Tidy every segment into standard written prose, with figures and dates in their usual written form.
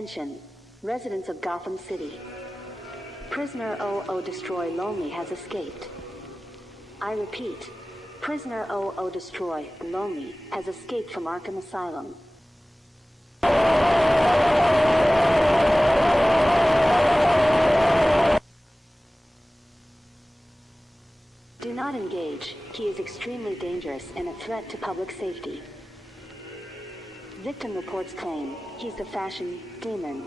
Attention, residents of Gotham City. Prisoner 00 Destroy Lonely has escaped. I repeat, Prisoner 00 Destroy Lonely has escaped from Arkham Asylum. Do not engage. He is extremely dangerous and a threat to public safety. Victim reports claim he's the fashion demon.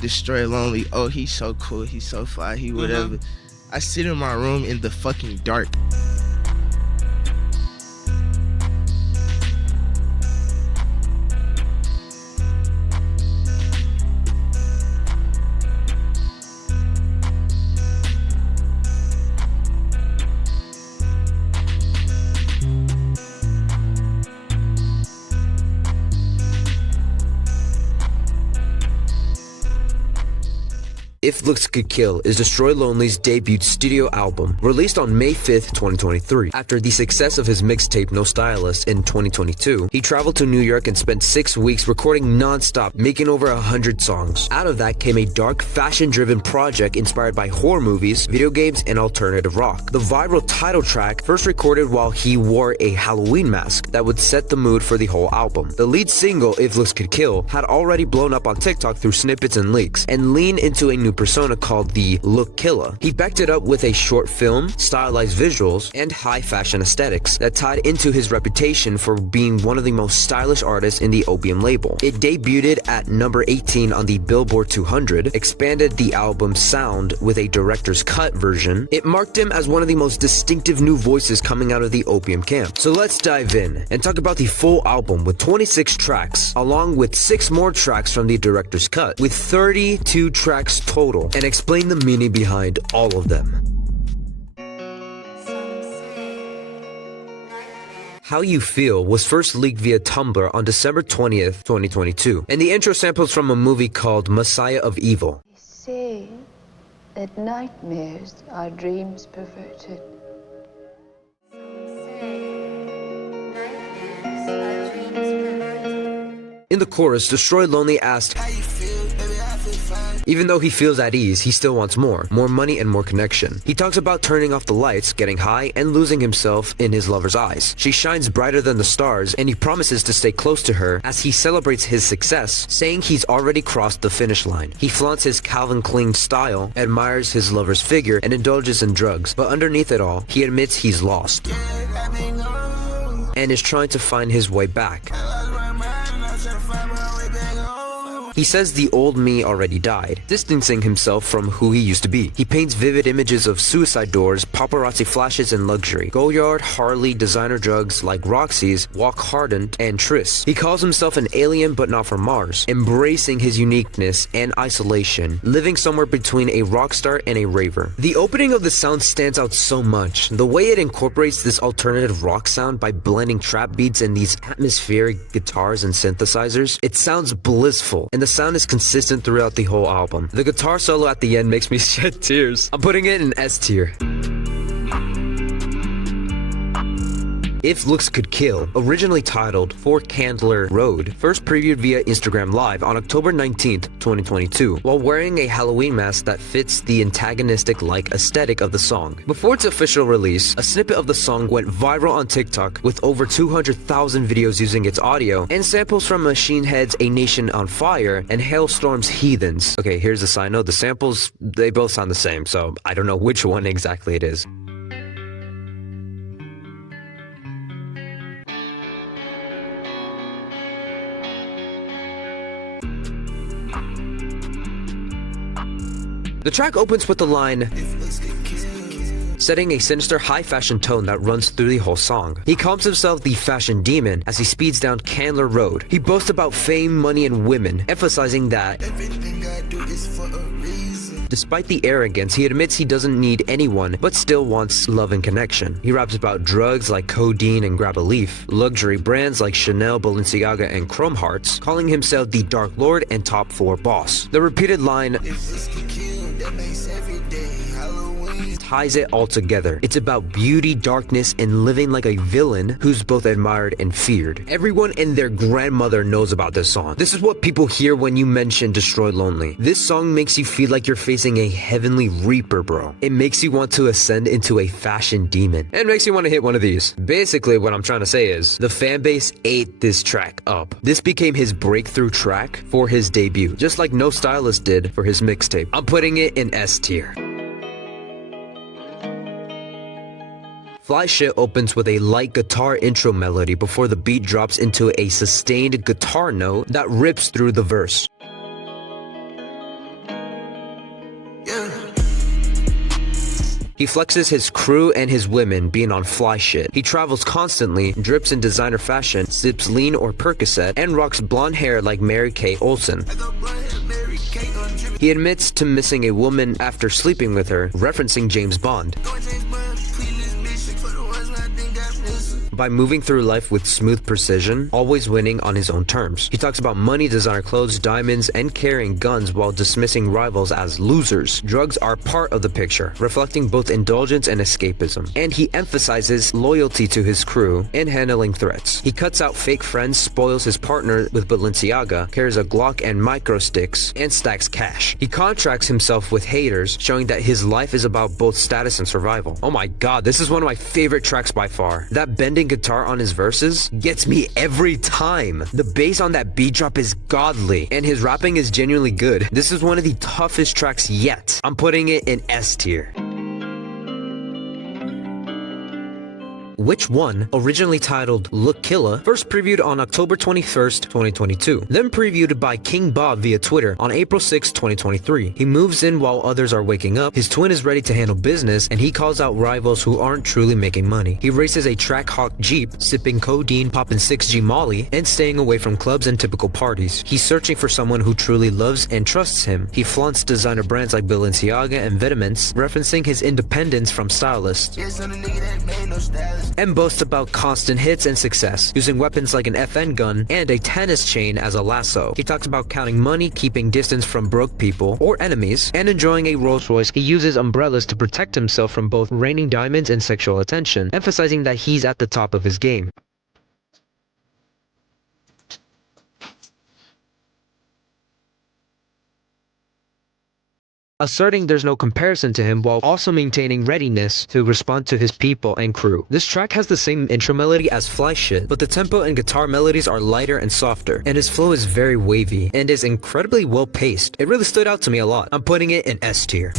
Destroy Lonely. Oh, he's so cool. He's so fly. He whatever. I sit in my room in the fucking dark. If Looks Could Kill is Destroy Lonely's debut studio album, released on May 5th, 2023. After the success of his mixtape No Stylist in 2022, he traveled to New York and spent 6 weeks recording non-stop, making over 100 songs. Out of that came a dark, fashion-driven project inspired by horror movies, video games, and alternative rock. The viral title track first recorded while he wore a Halloween mask that would set the mood for the whole album. The lead single, If Looks Could Kill, had already blown up on TikTok through snippets and leaks, and leaned into a new persona called the Look Killer. He backed it up with a short film, stylized visuals, and high fashion aesthetics that tied into his reputation for being one of the most stylish artists in the Opium label. It debuted at number 18 on the Billboard 200, expanded the album's sound with a director's cut version. It marked him as one of the most distinctive new voices coming out of the Opium camp. So let's dive in and talk about the full album with 26 tracks, along with 6 more tracks from the director's cut, with 32 tracks total, and explain the meaning behind all of them. How You Feel was first leaked via Tumblr on December 20th, 2022, and the intro samples from a movie called Messiah of Evil. They say that nightmares are dreams perverted. In the chorus, Destroy Lonely asked, even though he feels at ease, he still wants more money and more connection. He talks about turning off the lights, getting high, and losing himself in his lover's eyes. She shines brighter than the stars, and he promises to stay close to her as he celebrates his success, saying he's already crossed the finish line. He flaunts his Calvin Klein style, admires his lover's figure, and indulges in drugs, but underneath it all, he admits he's lost and is trying to find his way back. He says the old me already died, distancing himself from who he used to be. He paints vivid images of suicide doors, paparazzi flashes, and luxury. Goyard, Harley, designer drugs like Roxy's, Walk Hardened, and Tris. He calls himself an alien but not from Mars, embracing his uniqueness and isolation, living somewhere between a rock star and a raver. The opening of the sound stands out so much. The way it incorporates this alternative rock sound by blending trap beats and these atmospheric guitars and synthesizers, it sounds blissful, and the sound is consistent throughout the whole album. The guitar solo at the end makes me shed tears. I'm putting it in S tier. If Looks Could Kill, originally titled For Candler Road, first previewed via Instagram Live on October 19th, 2022, while wearing a Halloween mask that fits the antagonistic-like aesthetic of the song. Before its official release, a snippet of the song went viral on TikTok with over 200,000 videos using its audio and samples from Machine Head's A Nation on Fire and Hailstorm's Heathens. Okay, here's a side note, the samples, they both sound the same, so I don't know which one exactly it is. The track opens with the line, setting a sinister high-fashion tone that runs through the whole song. He calls himself the fashion demon as he speeds down Candler Road. He boasts about fame, money, and women, emphasizing that everything I do is for a reason. Despite the arrogance, he admits he doesn't need anyone, but still wants love and connection. He raps about drugs like codeine and grab a leaf, luxury brands like Chanel, Balenciaga, and Chrome Hearts, calling himself the Dark Lord and top floor boss. The repeated line, If this could kill, that makes every day Halloween. ties it all together. It's about beauty, darkness, and living like a villain who's both admired and feared. Everyone and their grandmother knows about this song. This is what people hear when you mention Destroy Lonely. This song makes you feel like you're facing a heavenly reaper, bro. It makes you want to ascend into a fashion demon. It makes you want to hit one of these. Basically, what I'm trying to say is, the fan base ate this track up. This became his breakthrough track for his debut, just like No Stylist did for his mixtape. I'm putting it in S tier. Fly Shit opens with a light guitar intro melody before the beat drops into a sustained guitar note that rips through the verse. Yeah. He flexes his crew and his women being on fly shit. He travels constantly, drips in designer fashion, sips lean or Percocet, and rocks blonde hair like Mary-Kate Olsen. I got blonde hair, Mary Kate on dripping. He admits to missing a woman after sleeping with her, referencing James Bond. Going James Bond, please this bitch for the ones when I think I miss her. By moving through life with smooth precision, always winning on his own terms. He talks about money, designer clothes, diamonds, and carrying guns while dismissing rivals as losers. Drugs are part of the picture, reflecting both indulgence and escapism. And he emphasizes loyalty to his crew and handling threats. He cuts out fake friends, spoils his partner with Balenciaga, carries a Glock and micro sticks, and stacks cash. He contracts himself with haters, showing that his life is about both status and survival. Oh my god, this is one of my favorite tracks by far. That bending guitar on his verses gets me every time. The bass on that beat drop is godly, and his rapping is genuinely good. This is one of the toughest tracks yet. I'm putting it in S tier. Which One, originally titled Look Killa, first previewed on October 21st, 2022, then previewed by King Bob via Twitter on April 6, 2023. He moves in while others are waking up, his twin is ready to handle business, and he calls out rivals who aren't truly making money. He races a Trackhawk Jeep, sipping codeine, popping 6G Molly, and staying away from clubs and typical parties. He's searching for someone who truly loves and trusts him. He flaunts designer brands like Balenciaga and Vitamins, referencing his independence from stylists. Yes, I'm the nigga that made no stylist. And boasts about constant hits and success, using weapons like an FN gun and a tennis chain as a lasso. He talks about counting money, keeping distance from broke people or enemies, and enjoying a Rolls Royce. He uses umbrellas to protect himself from both raining diamonds and sexual attention, emphasizing that he's at the top of his game. Asserting there's no comparison to him while also maintaining readiness to respond to his people and crew. This track has the same intro melody as Fly Shit, but the tempo and guitar melodies are lighter and softer, and his flow is very wavy and is incredibly well paced. It really stood out to me a lot. I'm putting it in S tier.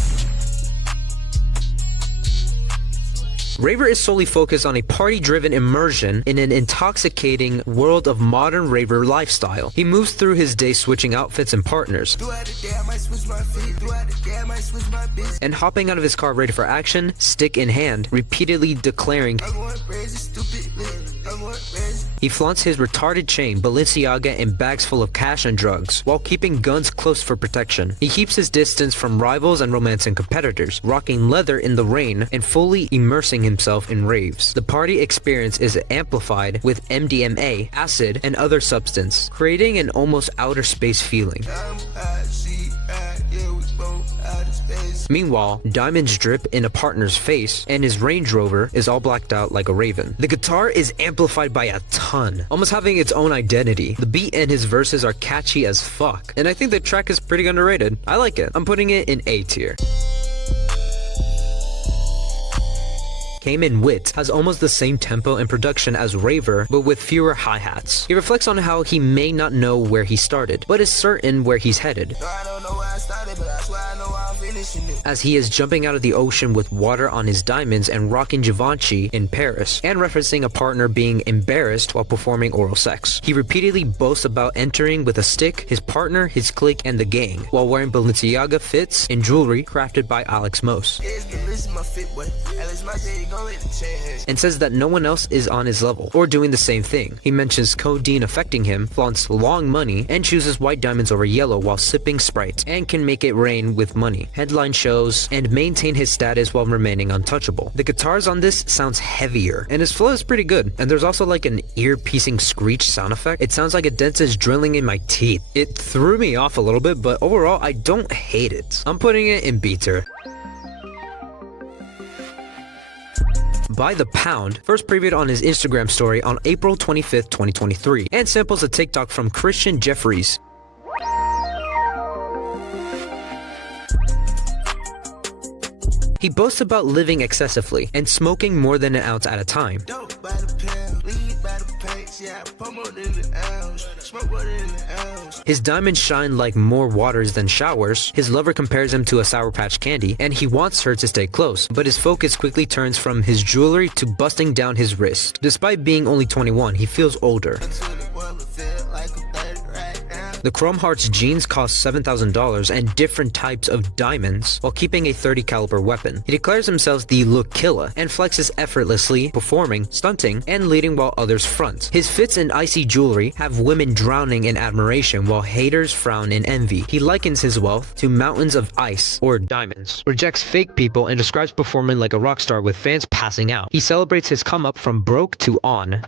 Raver is solely focused on a party-driven immersion in an intoxicating world of modern raver lifestyle. He moves through his day switching outfits and partners, Throughout the day I might switch my feet. Throughout the day I might switch my business. and hopping out of his car ready for action, stick in hand, repeatedly declaring I'm going crazy, stupid lit. I'm going crazy. he flaunts his retarded chain, Balenciaga, and bags full of cash and drugs, while keeping guns close for protection. He keeps his distance from rivals and romancing competitors, rocking leather in the rain and fully immersing himself in raves. The party experience is amplified with MDMA, acid, and other substance, creating an almost outer space feeling. I'm high, she high, yeah, we both out of space. Meanwhile, diamonds drip in a partner's face, and his Range Rover is all blacked out like a raven. The guitar is amplified by a ton, almost having its own identity. The beat and his verses are catchy as fuck, and I think the track is pretty underrated. I like it. I'm putting it in A tier. Cayman Wit has almost the same tempo and production as Raver, but with fewer hi-hats. He reflects on how he may not know where he started, but is certain where he's headed. No, I don't know where I started, but I swear I know where I'm feeling. finishing it. as he is jumping out of the ocean with water on his diamonds and rocking Givenchy in Paris, and referencing a partner being embarrassed while performing oral sex. He repeatedly boasts about entering with a stick, his partner, his clique, and the gang, while wearing Balenciaga fits and jewelry crafted by Alex Mose, and says that no one else is on his level or doing the same thing. He mentions codeine affecting him, flaunts long money, and chooses white diamonds over yellow while sipping Sprite, and can make it rain with money, headline shows, and maintain his status while remaining untouchable. The guitars on this sounds heavier, and his flow is pretty good, and there's also like an ear-piercing screech sound effect. It sounds like a dentist drilling in my teeth. It threw me off a little bit, but overall I don't hate it. I'm putting it in B tier. By the Pound first previewed on his Instagram story on April 25th, 2023, and samples a TikTok from Christian Jeffries. He boasts about living excessively and smoking more than an ounce at a time. Dope by the pound, lead by the pints, yeah, I put more than an ounce, smoke more than an ounce. His diamonds shine like more waters than showers. His lover compares him to a Sour Patch Candy, and he wants her to stay close, but his focus quickly turns from his jewelry to busting down his wrist. Despite being only 21, he feels older. The Chrome Hearts jeans cost $7,000 and different types of diamonds while keeping a .30 caliber weapon. He declares himself the look killer and flexes effortlessly, performing, stunting, and leading while others front. His fits and icy jewelry have women drowning in admiration while haters frown in envy. He likens his wealth to mountains of ice or diamonds, rejects fake people, and describes performing like a rock star with fans passing out. He celebrates his come up from broke to on.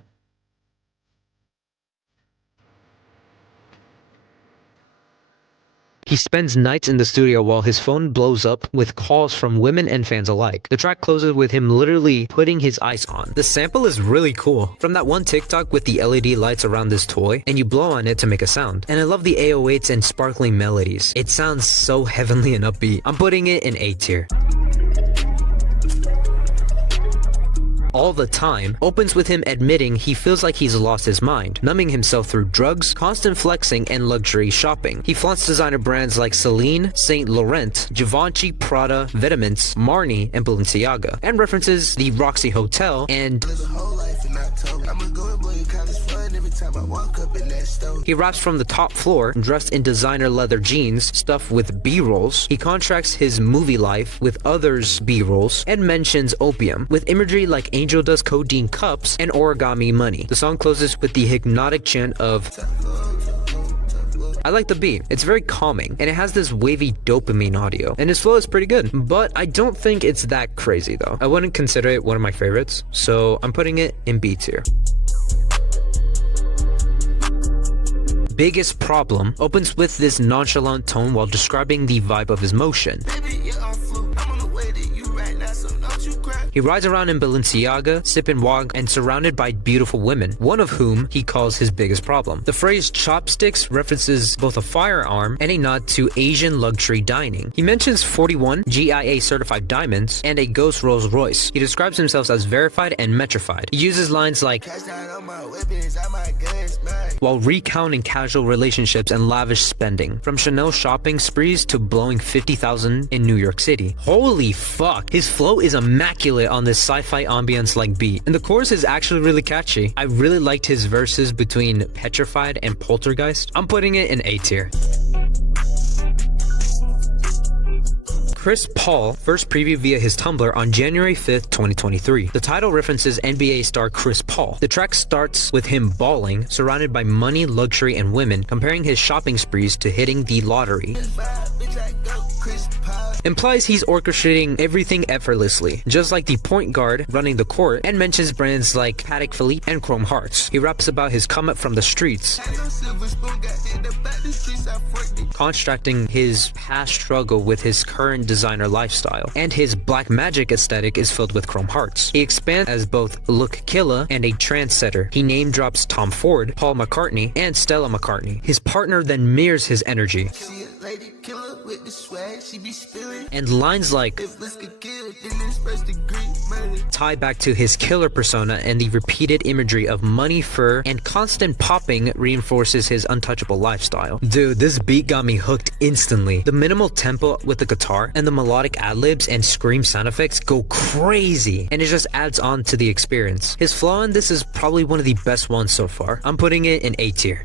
He spends nights in the studio while his phone blows up with calls from women and fans alike. The track closes with him literally putting his ice on. The sample is really cool. From that one TikTok with the LED lights around this toy, and you blow on it to make a sound. And I love the 808s and sparkling melodies. It sounds so heavenly and upbeat. I'm putting it in A tier. All the Time opens with him admitting he feels like he's lost his mind, numbing himself through drugs, constant flexing, and luxury shopping. He flaunts designer brands like Celine, Saint Laurent, Givenchy, Prada, Vitamins, Marni, and Balenciaga, and references the Roxy Hotel and he raps from the top floor, dressed in designer leather jeans stuffed with B-rolls. He contracts his movie life with others' B-rolls and mentions opium, with imagery like Angel Dust codeine cups and origami money. The song closes with the hypnotic chant of I like the beat. It's very calming, and it has this wavy dopamine audio, and his flow is pretty good, but I don't think it's that crazy though. I wouldn't consider it one of my favorites, so I'm putting it in B tier. Biggest Problem opens with this nonchalant tone while describing the vibe of his motion. He rides around in Balenciaga, sipping wog, and surrounded by beautiful women, one of whom he calls his biggest problem. The phrase chopsticks references both a firearm and a nod to Asian luxury dining. He mentions 41 GIA certified diamonds and a ghost Rolls Royce. He describes himself as verified and metrified. He uses lines like while recounting casual relationships and lavish spending, from Chanel shopping sprees to blowing $50,000 in New York City. Holy fuck, his flow is immaculate on this sci-fi ambience like beat, and the chorus is actually really catchy. I really liked his verses between Petrified and Poltergeist. I'm putting it in A tier. Chris Paul first previewed via his Tumblr on January 5th, 2023. The title references NBA star Chris Paul. The track starts with him bawling, surrounded by money, luxury, and women, comparing his shopping sprees to hitting the lottery. Implies he's orchestrating everything effortlessly, just like the point guard running the court, and mentions brands like Patek Philippe and Chrome Hearts. He raps about his come up from the streets, contrasting his past struggle with his current designer lifestyle, and his black magic aesthetic is filled with Chrome Hearts. He expands as both look killer and a trendsetter. He name drops Tom Ford, Paul McCartney, and Stella McCartney. His partner then mirrors his energy. way she be spilling. And lines like If looks could kill, then it's first degree murder. tie back to his killer persona, and the repeated imagery of money, fur, and constant popping reinforces his untouchable lifestyle. Dude, this beat got me hooked instantly. The minimal tempo with the guitar and the melodic ad-libs and scream sound effects go crazy, and it just adds on to the experience. His flow in this is probably one of the best ones so far. I'm putting it in A tier.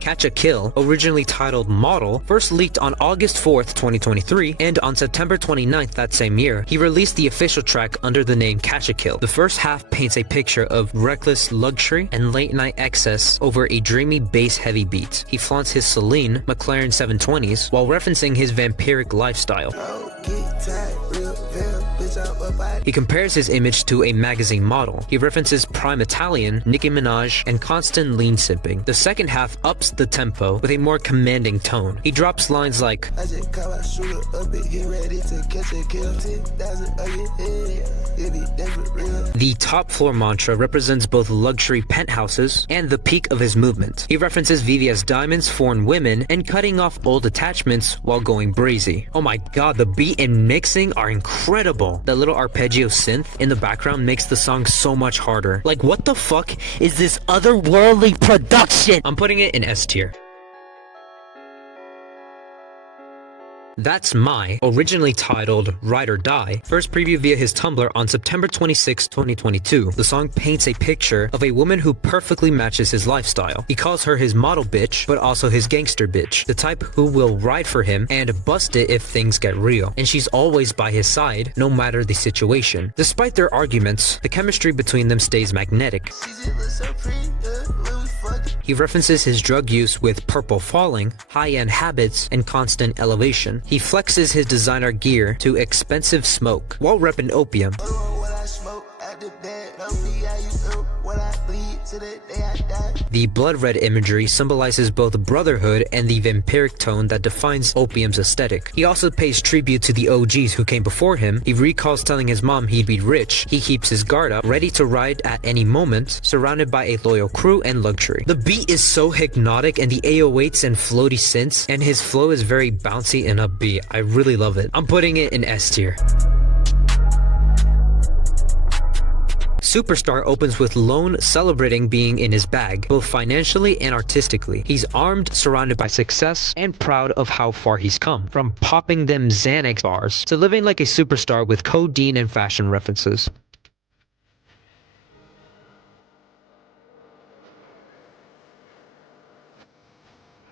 Catch a Kill, originally titled Model, first leaked on August 4th, 2023, and on September 29th that same year, he released the official track under the name Catch a Kill. The first half paints a picture of reckless luxury and late-night excess over a dreamy bass-heavy beat. He flaunts his Celine McLaren 720s while referencing his vampiric lifestyle. Oh, get tight, real veil, bitch, I'm up out. He compares his image to a magazine model. He references Prime Italian, Nicki Minaj, and constant lean sipping. The second half ups the tempo with a more commanding tone. He drops lines like, I just come out, shoot her up and get ready to catch a kill. 10,000 on your head, it be that for real. the top floor mantra represents both luxury penthouses and the peak of his movement. He references VVS diamonds, foreign women, and cutting off old attachments while going brazy. Oh my god, the beat and mixing are incredible. The little arpeggio synth in the background makes the song so much harder. Like, what the fuck is this otherworldly production? I'm putting it in S tier. That's My, originally titled Ride or Die, first previewed via his Tumblr on September 26, 2022. The song paints a picture of a woman who perfectly matches his lifestyle. He calls her his model bitch, but also his gangster bitch, the type who will ride for him and bust it if things get real. And she's always by his side, no matter the situation. Despite their arguments, the chemistry between them stays magnetic. He references his drug use with purple falling, high-end habits, and constant elevation. He flexes his designer gear to expensive smoke while repping opium. The blood red imagery symbolizes both brotherhood and the vampiric tone that defines opium's aesthetic. He also pays tribute to the OGs who came before him. He recalls telling his mom he'd be rich. He keeps his guard up, ready to ride at any moment, surrounded by a loyal crew and luxury. The beat is so hypnotic, and the 808s and floaty synths, and his flow is very bouncy and upbeat. I really love it. I'm putting it in S tier. Superstar opens with Lone celebrating being in his bag, both financially and artistically. He's armed, surrounded by success, and proud of how far he's come, from popping them Xanax bars to living like a superstar with codeine and fashion references.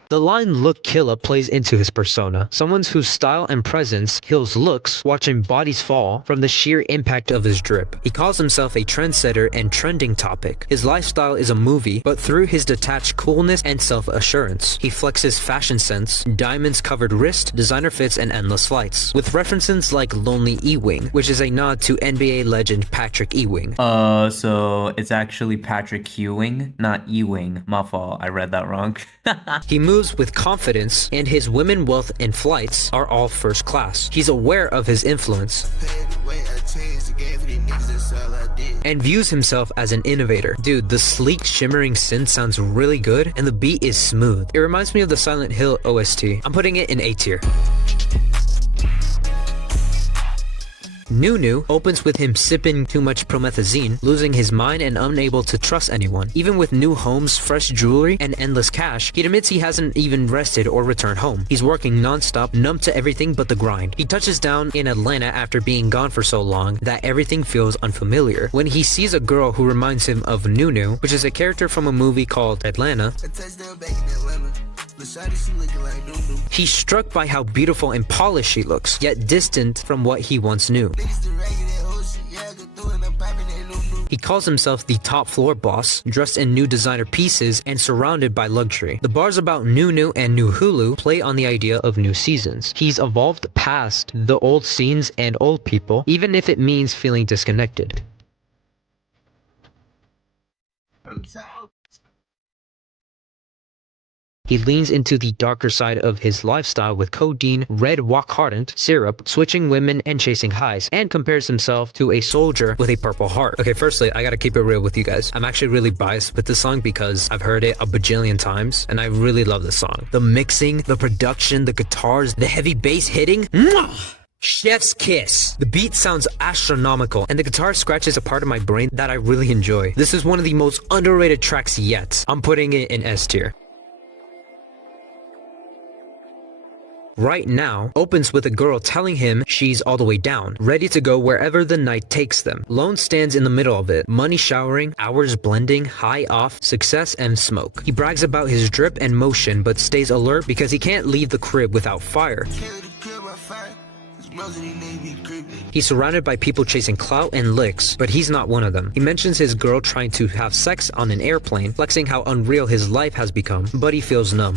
The line "Look Killa" plays into his persona, someone whose style and presence kills looks watching bodies fall from the sheer impact of his drip. He calls himself a trendsetter and trending topic. His lifestyle is a movie, but through his detached coolness and self-assurance. He flexes fashion sense, diamonds covered wrist, designer fits, and endless flights, with references like Lonely Ewing, which is a nod to NBA legend Patrick Ewing. So it's actually Patrick Ewing, not Ewing. My fault, I read that wrong. He moves with confidence, and his women, wealth, and flights are all first class. He's aware of his influence and views himself as an innovator. Dude, the sleek, shimmering synth sounds really good, and the beat is smooth. It reminds me of the Silent Hill OST. I'm putting it in A tier. Nunu opens with him sipping too much promethazine, losing his mind and unable to trust anyone. Even with new homes, fresh jewelry, and endless cash, he admits he hasn't even rested or returned home. He's working non-stop, numb to everything but the grind. He touches down in Atlanta after being gone for so long that everything feels unfamiliar. When he sees a girl who reminds him of Nunu, which is a character from a movie called Atlanta, he's struck by how beautiful and polished she looks, yet distant from what he once knew. He calls himself the top floor boss, dressed in new designer pieces and surrounded by luxury. The bars about Nunu and New Hulu play on the idea of new seasons. He's evolved past the old scenes and old people, even if it means feeling disconnected. He leans into the darker side of his lifestyle with codeine, red Wakardant syrup, switching women and chasing highs, and compares himself to a soldier with a purple heart. Okay, firstly, I gotta keep it real with you guys. I'm actually really biased with this song because I've heard it a bajillion times, and I really love this song. The mixing, the production, the guitars, the heavy bass hitting. Mwah! Chef's kiss. The beat sounds astronomical, and the guitar scratches a part of my brain that I really enjoy. This is one of the most underrated tracks yet. I'm putting it in S tier. Right Now opens with a girl telling him she's all the way down, ready to go wherever the night takes them. Lone stands in the middle of it, money showering, hours blending, high off, success and smoke. He brags about his drip and motion, but stays alert because he can't leave the crib without fire. He's surrounded by people chasing clout and licks, but he's not one of them. He mentions his girl trying to have sex on an airplane, flexing how unreal his life has become, but he feels numb.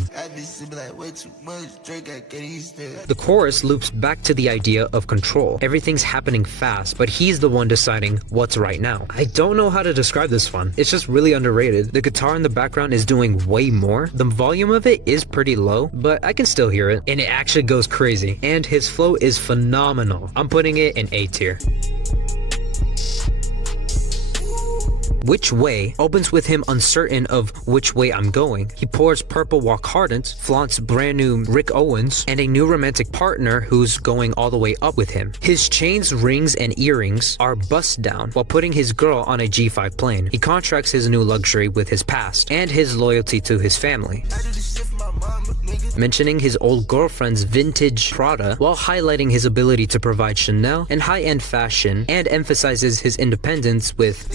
The chorus loops back to the idea of control. Everything's happening fast, but he's the one deciding what's right now. I don't know how to describe this one. It's just really underrated. The guitar in the background is doing way more. The volume of it is pretty low, but I can still hear it, and it actually goes crazy. And his flow is phenomenal. I'm putting it in A tier. Which Way opens with him uncertain of which way I'm going. He pours purple Wakardant, flaunts brand new Rick Owens, and a new romantic partner who's going all the way up with him. His chains, rings, and earrings are bust down while putting his girl on a G5 plane. He contracts his new luxury with his past and his loyalty to his family, mentioning his old girlfriend's vintage Prada while highlighting his ability to provide Chanel and high-end fashion, and emphasizes his independence with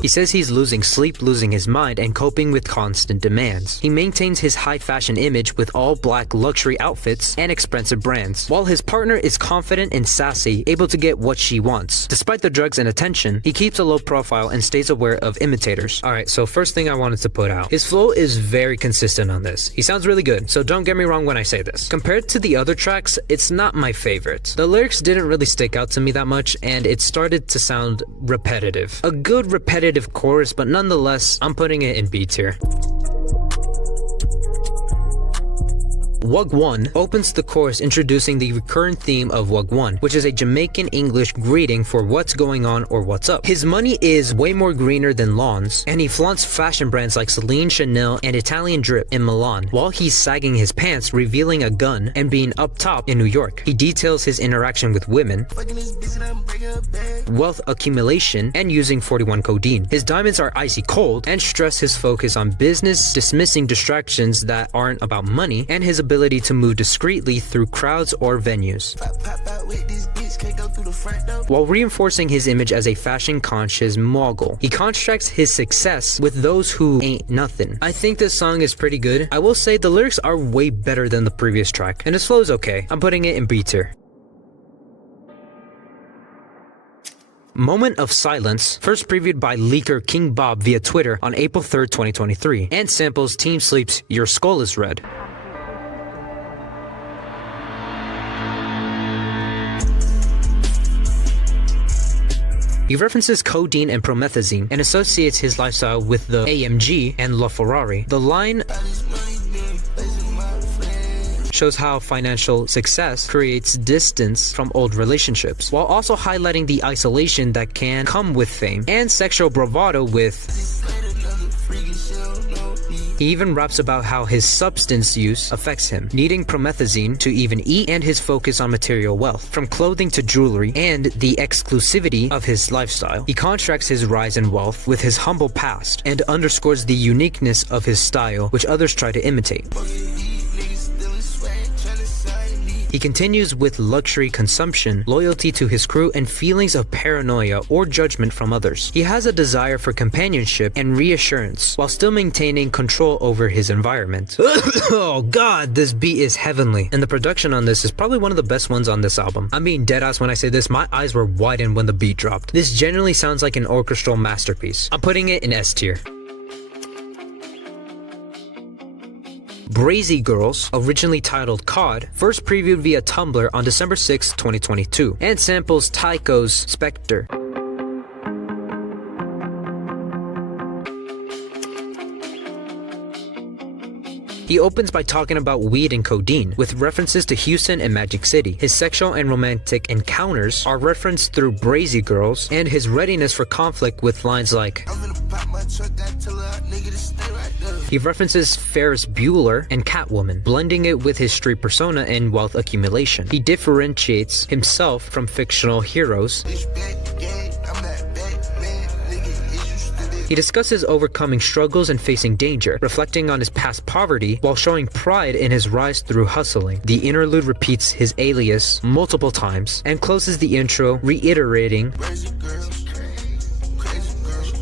he says he's losing sleep, losing his mind, and coping with constant demands. He maintains his high fashion image with all black luxury outfits and expensive brands, while his partner is confident and sassy, able to get what she wants. Despite the drugs and attention, he keeps a low profile and stays aware of imitators. Alright, so first thing I wanted to put out. His flow is very consistent on this. He sounds really good, so don't get me wrong when I say this. Compared to the other tracks, it's not my favorite. The lyrics didn't really stick out to me that much, and it started to sound repetitive. A good repetitive chorus, but nonetheless, I'm putting it in B tier. Wagwan opens the chorus introducing the recurrent theme of Wagwan, which is a Jamaican English greeting for what's going on or what's up. His money is way more greener than lawns, and he flaunts fashion brands like Celine, Chanel, and Italian Drip in Milan, while he's sagging his pants, revealing a gun, and being up top in New York. He details his interaction with women, wealth accumulation, and using 41 codeine. His diamonds are icy cold, and stress his focus on business, dismissing distractions that aren't about money, and his ability to move discreetly through crowds or venues, while reinforcing his image as a fashion-conscious mogul. He contracts his success with those who ain't nothing. I think this song is pretty good. I will say the lyrics are way better than the previous track, and his flow is okay. I'm putting it in B tier. Moment of Silence, first previewed by leaker King Bob via Twitter on April 3rd, 2023, and samples Team Sleep's Your Skull is Red. He references codeine and promethazine and associates his lifestyle with the AMG and LaFerrari. The line shows how financial success creates distance from old relationships, while also highlighting the isolation that can come with fame, and sexual bravado with... He even raps about how his substance use affects him, needing promethazine to even eat, and his focus on material wealth, from clothing to jewelry, and the exclusivity of his lifestyle. He contracts his rise in wealth with his humble past, and underscores the uniqueness of his style, which others try to imitate. He continues with luxury consumption, loyalty to his crew, and feelings of paranoia or judgment from others. He has a desire for companionship and reassurance, while still maintaining control over his environment. Oh god, this beat is heavenly, and the production on this is probably one of the best ones on this album. I'm being deadass when I say this, my eyes were widened when the beat dropped. This genuinely sounds like an orchestral masterpiece. I'm putting it in S tier. Brazy Girls, originally titled COD, first previewed via Tumblr on December 6, 2022, and samples Tycho's Spectre. He opens by talking about weed and codeine, with references to Houston and Magic City. His sexual and romantic encounters are referenced through Brazy Girls, and his readiness for conflict with lines like, he references Ferris Bueller and Catwoman, blending it with his street persona and wealth accumulation. He differentiates himself from fictional heroes. He discusses overcoming struggles and facing danger, reflecting on his past poverty while showing pride in his rise through hustling. The interlude repeats his alias multiple times and closes the intro reiterating,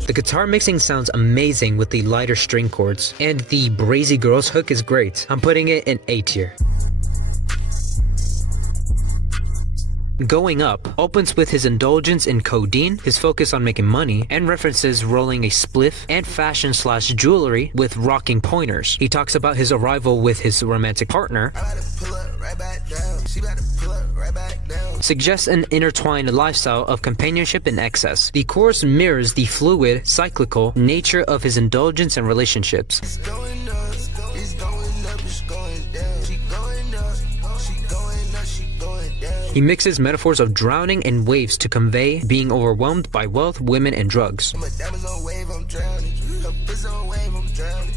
the guitar mixing sounds amazing with the lighter string chords, and the Brazy Girls hook is great. I'm putting it in A tier. Going Up opens with his indulgence in codeine, his focus on making money, and references rolling a spliff and fashion/jewelry with rocking pointers. He talks about his arrival with his romantic partner, suggests an intertwined lifestyle of companionship and excess. The chorus mirrors the fluid, cyclical nature of his indulgence and relationships. He mixes metaphors of drowning and waves to convey being overwhelmed by wealth, women, and drugs.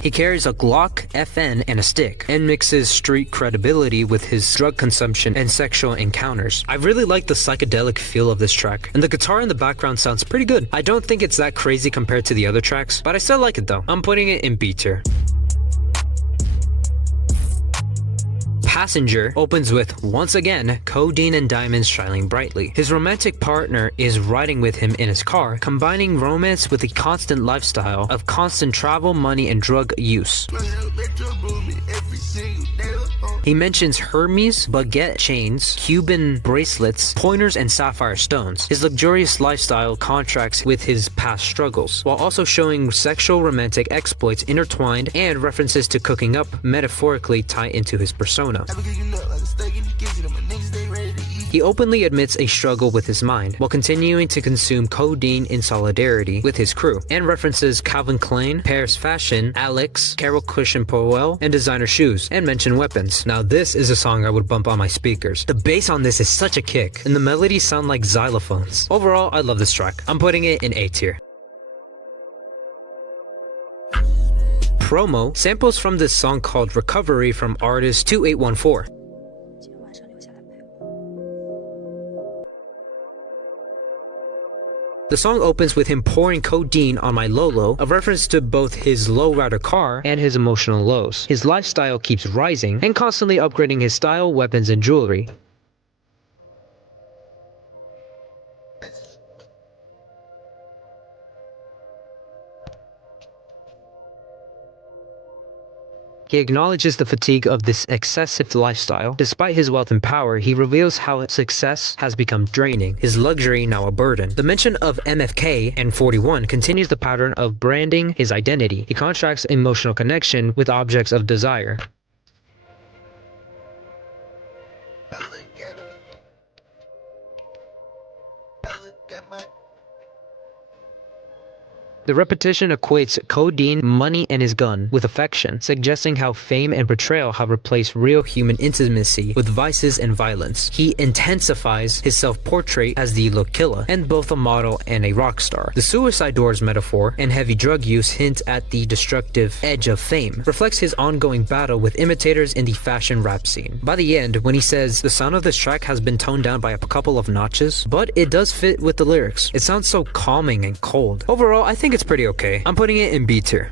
He carries a Glock, FN, and a stick, and mixes street credibility with his drug consumption and sexual encounters. I really like the psychedelic feel of this track, and the guitar in the background sounds pretty good. I don't think it's that crazy compared to the other tracks, but I still like it though. I'm putting it in B tier. Passenger opens with, once again, codeine and diamonds shining brightly. His romantic partner is riding with him in his car, combining romance with a constant lifestyle of constant travel, money, and drug use. He mentions Hermes, baguette chains, Cuban bracelets, pointers, and sapphire stones. His luxurious lifestyle contrasts with his past struggles, while also showing sexual romantic exploits intertwined, and references to cooking up metaphorically tie into his persona. He openly admits a struggle with his mind, while continuing to consume codeine in solidarity with his crew, and references Calvin Klein, Paris Fashion, Alex, Carol Cushion Powell, and designer shoes, and mention weapons. Now this is a song I would bump on my speakers. The bass on this is such a kick, and the melodies sound like xylophones. Overall, I love this track. I'm putting it in A tier. Promo samples from this song called Recovery from artist 2814. The song opens with him pouring codeine on my Lolo, a reference to both his lowrider car and his emotional lows. His lifestyle keeps rising and constantly upgrading his style, weapons, and jewelry. He acknowledges the fatigue of this excessive lifestyle. Despite his wealth and power, he reveals how success has become draining, his luxury now a burden. The mention of MFK and 41 continues the pattern of branding his identity. He contrasts emotional connection with objects of desire. The repetition equates codeine, money, and his gun with affection, suggesting how fame and portrayal have replaced real human intimacy with vices and violence. He intensifies his self-portrait as the look killer, and both a model and a rock star. The suicide doors metaphor and heavy drug use hint at the destructive edge of fame, reflects his ongoing battle with imitators in the fashion rap scene. By the end, when he says, the sound of this track has been toned down by a couple of notches, but it does fit with the lyrics. It sounds so calming and cold. Overall, I think it's pretty okay. I'm putting it in B tier.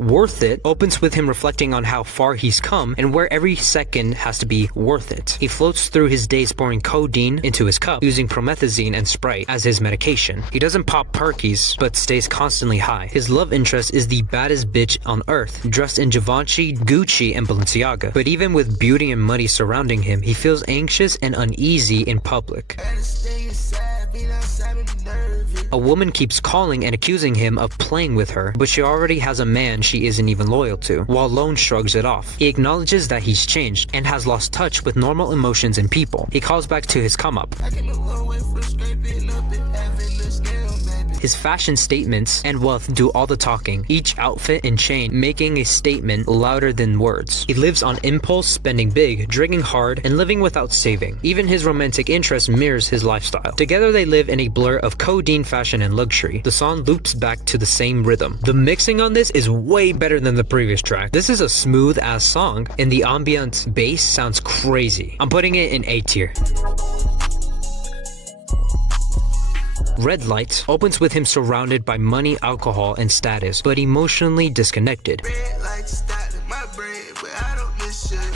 Worth It opens with him reflecting on how far he's come and where every second has to be worth it. He floats through his days pouring codeine into his cup, using promethazine and Sprite as his medication. He doesn't pop perkies, but stays constantly high. His love interest is the baddest bitch on earth, dressed in Givenchy, Gucci, and Balenciaga. But even with beauty and money surrounding him, he feels anxious and uneasy in public. A woman keeps calling and accusing him of playing with her, but she already has a man she isn't even loyal to, while Lone shrugs it off. He acknowledges that he's changed and has lost touch with normal emotions and people. He calls back to his come up. His fashion statements and wealth do all the talking, each outfit and chain making a statement louder than words. He lives on impulse, spending big, drinking hard, and living without saving. Even his romantic interest mirrors his lifestyle. Together they live in a blur of codeine, fashion, and luxury. The song loops back to the same rhythm. The mixing on this is way better than the previous track. This is a smooth ass song, and the ambient bass sounds crazy. I'm putting it in A tier. Red Light opens with him surrounded by money, alcohol, and status, but emotionally disconnected.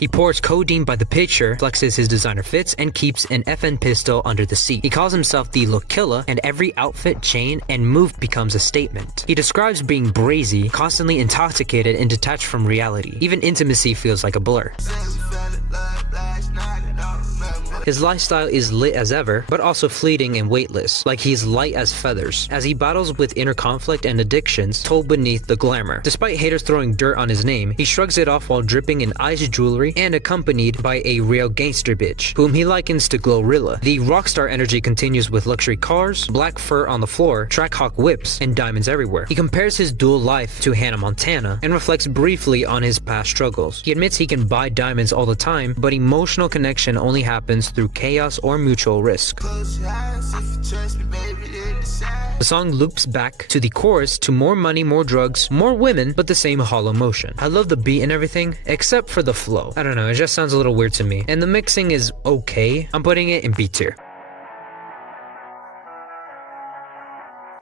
He pours codeine by the pitcher, flexes his designer fits, and keeps an FN pistol under the seat. He calls himself the Look Killer, and every outfit, chain, and move becomes a statement. He describes being brazy, constantly intoxicated, and detached from reality. Even intimacy feels like a blur. His lifestyle is lit as ever, but also fleeting and weightless, like he's light as feathers, as he battles with inner conflict and addictions told beneath the glamour. Despite haters throwing dirt on his name, he shrugs it off while dripping in ice jewelry and accompanied by a real gangster bitch, whom he likens to Glorilla. The rockstar energy continues with luxury cars, black fur on the floor, Trackhawk whips, and diamonds everywhere. He compares his dual life to Hannah Montana and reflects briefly on his past struggles. He admits he can buy diamonds all the time, but emotional connection only happens through chaos or mutual risk. The song loops back to the chorus to more money, more drugs, more women, but the same hollow motion. I love the beat and everything, except for the flow. I don't know, it just sounds a little weird to me. And the mixing is okay. I'm putting it in B tier.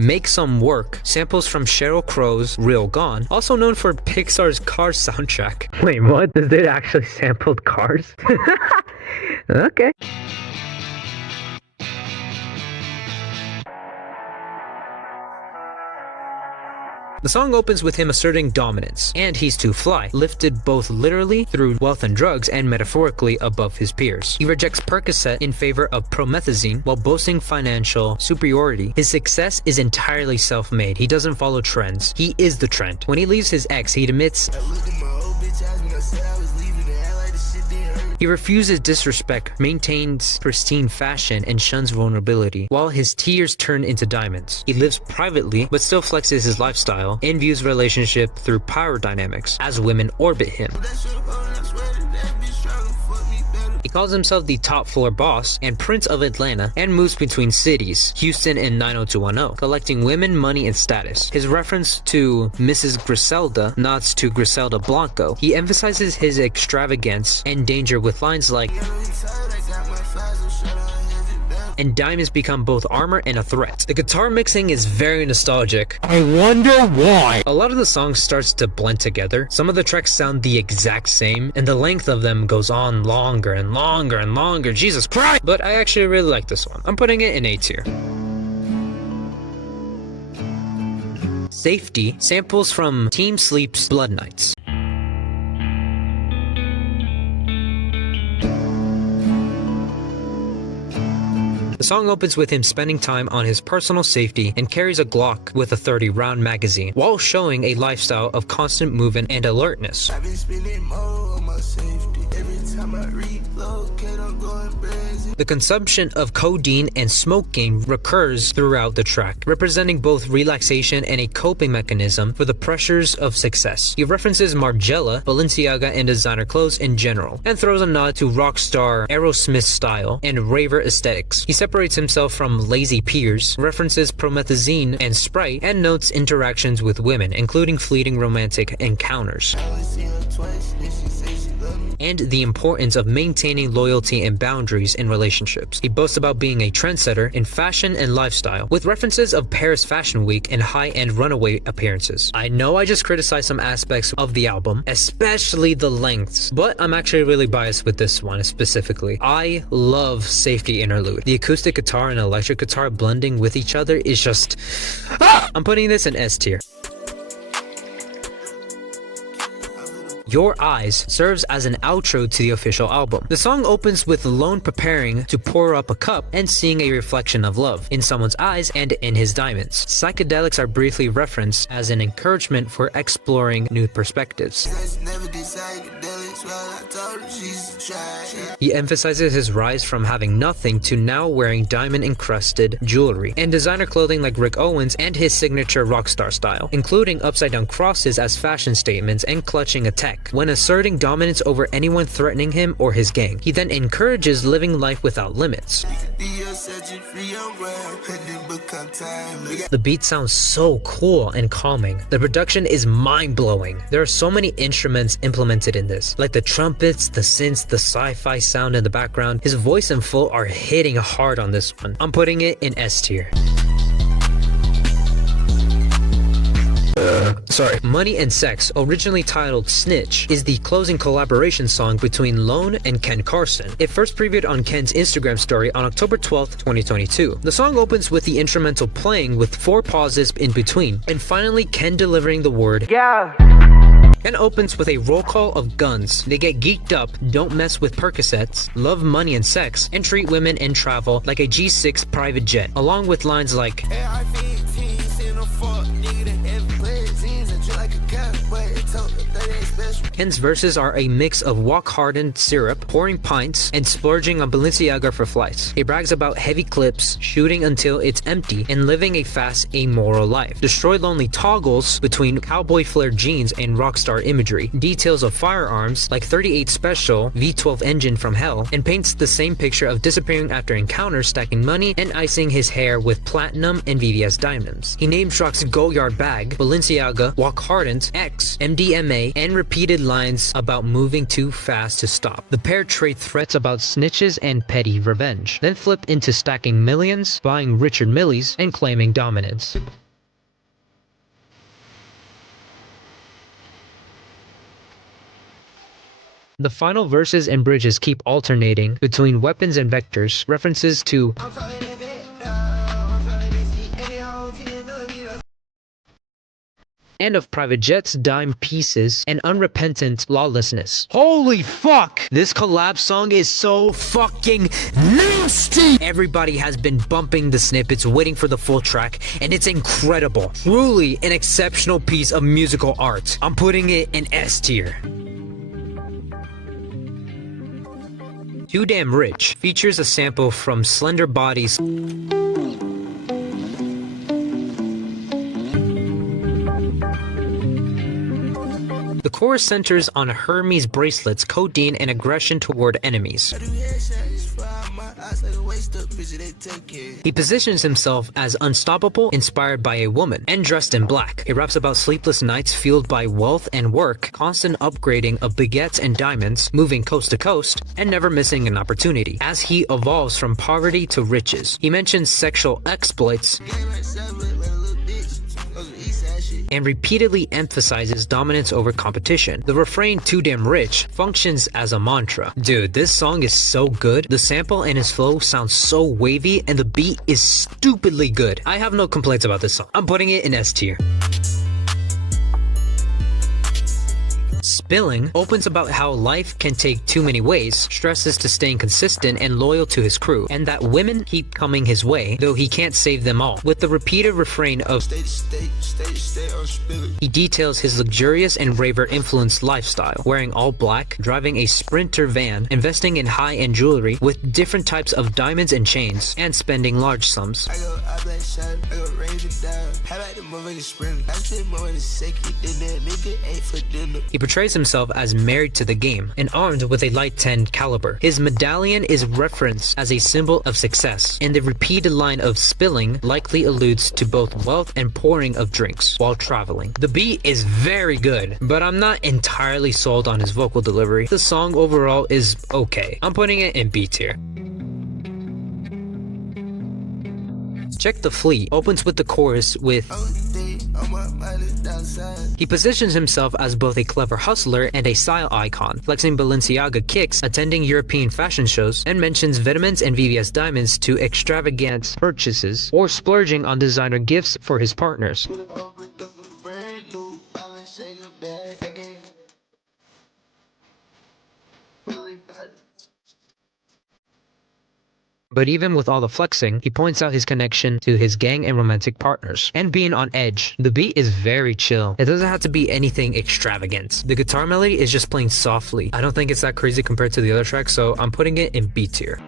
Make Some Work samples from Sheryl Crow's Real Gone, also known for Pixar's Cars soundtrack. Wait, what? Does it actually sample Cars? Okay. The song opens with him asserting dominance, and he's too fly, lifted both literally through wealth and drugs and metaphorically above his peers. He rejects Percocet in favor of promethazine while boasting financial superiority. His success is entirely self-made. He doesn't follow trends. He is the trend. When he leaves his ex, he admits he refuses disrespect, maintains pristine fashion, and shuns vulnerability, while his tears turn into diamonds. He lives privately, but still flexes his lifestyle and views relationship through power dynamics as women orbit him. He calls himself the top floor boss and Prince of Atlanta and moves between cities, Houston and 90210, collecting women, money, and status. His reference to Mrs. Griselda nods to Griselda Blanco. He emphasizes his extravagance and danger with lines like, and diamonds become both armor and a threat. The guitar mixing is very nostalgic. I wonder why. A lot of the song starts to blend together. Some of the tracks sound the exact same, and the length of them goes on longer and longer and longer. Jesus Christ! But I actually really like this one. I'm putting it in A tier. Safety samples from Team Sleep's Blood Nights. The song opens with him spending time on his personal safety and carries a Glock with a 30-round magazine, while showing a lifestyle of constant movement and alertness. I've been spending more on my safety. Every time I relocate, I'm going crazy. The consumption of codeine and smoke game recurs throughout the track, representing both relaxation and a coping mechanism for the pressures of success. He references Margiela, Balenciaga, and designer clothes in general, and throws a nod to rock star Aerosmith style and raver aesthetics. He separates himself from lazy peers, references promethazine and Sprite, and notes interactions with women, including fleeting romantic encounters, and the importance of maintaining loyalty and boundaries in relationships. He boasts about being a trendsetter in fashion and lifestyle, with references of Paris Fashion Week and high-end runaway appearances. I know I just criticized some aspects of the album, especially the lengths, but I'm actually really biased with this one specifically. I love Safety Interlude. The acoustic guitar and electric guitar blending with each other is just... I'm putting this in S tier. Your Eyes serves as an outro to the official album. The song opens with Lone preparing to pour up a cup and seeing a reflection of love in someone's eyes and in his diamonds. Psychedelics are briefly referenced as an encouragement for exploring new perspectives. He emphasizes his rise from having nothing to now wearing diamond-encrusted jewelry, and designer clothing like Rick Owens and his signature rockstar style, including upside-down crosses as fashion statements and clutching a tech, when asserting dominance over anyone threatening him or his gang. He then encourages living life without limits. The beat sounds so cool and calming. The production is mind-blowing. There are so many instruments implemented in this, like the trumpets, the synths, the sci-fi sound in the background. His voice and flow are hitting hard on this one. I'm putting it in S tier. Money and Sex, originally titled Snitch, is the closing collaboration song between Lone and Ken Carson. It first previewed on Ken's Instagram story on October 12th, 2022. The song opens with the instrumental playing with 4 pauses in between, and finally Ken delivering the word "Yeah." Ken opens with a roll call of guns. They get geeked up, don't mess with Percocets, love money and sex, and treat women and travel like a G6 private jet, along with lines like Ken's verses are a mix of walk-hardened syrup, pouring pints, and splurging on Balenciaga for flights. He brags about heavy clips, shooting until it's empty, and living a fast, amoral life. Destroy Lonely toggles between cowboy flare jeans and rockstar imagery, details of firearms like 38 Special V12 engine from hell, and paints the same picture of disappearing after encounters, stacking money, and icing his hair with platinum and VVS diamonds. He name drops Goyard bag, Balenciaga, walk hardened, X, MDMA, and repeated lines about moving too fast to stop. The pair trade threats about snitches and petty revenge, then flip into stacking millions, buying Richard Milles, and claiming dominance. The final verses and bridges keep alternating between weapons and vectors, references to and of private jets, dime pieces, and unrepentant lawlessness. Holy fuck! This collab song is so fucking nasty! Everybody has been bumping the snippets, waiting for the full track, and it's incredible. Truly an exceptional piece of musical art. I'm putting it in S tier. Too Damn Rich features a sample from Slender Body's The chorus centers on Hermes bracelets, codeine, and aggression toward enemies. He positions himself as unstoppable, inspired by a woman, and dressed in black. He raps about sleepless nights fueled by wealth and work, constant upgrading of baguettes and diamonds, moving coast to coast, and never missing an opportunity, as he evolves from poverty to riches. He mentions sexual exploits and repeatedly emphasizes dominance over competition. The refrain "Too Damn Rich" functions as a mantra. Dude, this song is so good. The sample and his flow sound so wavy, and the beat is stupidly good. I have no complaints about this song. I'm putting it in S tier. Spilling opens about how life can take too many ways, stresses to staying consistent and loyal to his crew, and that women keep coming his way, though he can't save them all. With the repeated refrain of he details his luxurious and raver-influenced lifestyle, wearing all black, driving a Sprinter van, investing in high-end jewelry with different types of diamonds and chains, and spending large sums. He portrays himself as married to the game and armed with a light 10 caliber. His medallion is referenced as a symbol of success, and the repeated line of spilling likely alludes to both wealth and pouring of drinks while traveling. The beat is very good, but I'm not entirely sold on his vocal delivery. The song overall is okay. I'm putting it in B tier. Check the Fleet opens with the chorus with he positions himself as both a clever hustler and a style icon, flexing Balenciaga kicks, attending European fashion shows, and mentions vitamins and VVS diamonds to extravagant purchases or splurging on designer gifts for his partners. But even with all the flexing, he points out his connection to his gang and romantic partners, and being on edge. The beat is very chill. It doesn't have to be anything extravagant. The guitar melody is just playing softly. I don't think it's that crazy compared to the other tracks, so I'm putting it in B tier.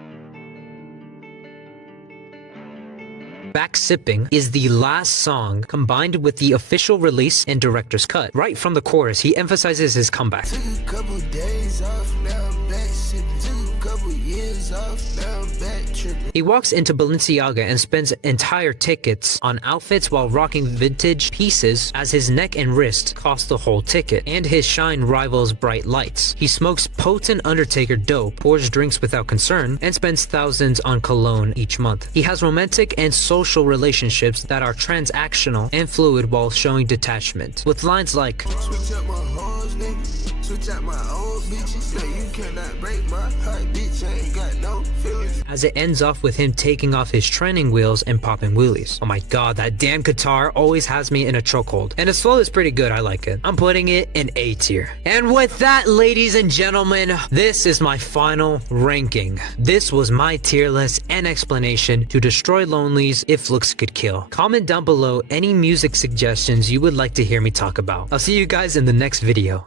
Back Sipping is the last song combined with the official release and director's cut. Right from the chorus, he emphasizes his comeback. Took a couple days off, now I'm back sipping. Took a couple years off, now I'm back tripping. He walks into Balenciaga and spends entire tickets on outfits while rocking vintage pieces as his neck and wrist cost the whole ticket, and his shine rivals bright lights. He smokes potent Undertaker dope, pours drinks without concern, and spends thousands on cologne each month. He has romantic and social relationships that are transactional and fluid while showing detachment, with lines like, Switch up my hoes, nigga. Switch out my old bitches. No, you cannot break my heart, bitch. I ain't got no feelings. as it ends off with him taking off his training wheels and popping wheelies. Oh my god, that damn guitar always has me in a chokehold. And its flow is pretty good, I like it. I'm putting it in A tier. And with that, ladies and gentlemen, this is my final ranking. This was my tier list and explanation to Destroy Lonely's If Looks Could Kill. Comment down below any music suggestions you would like to hear me talk about. I'll see you guys in the next video.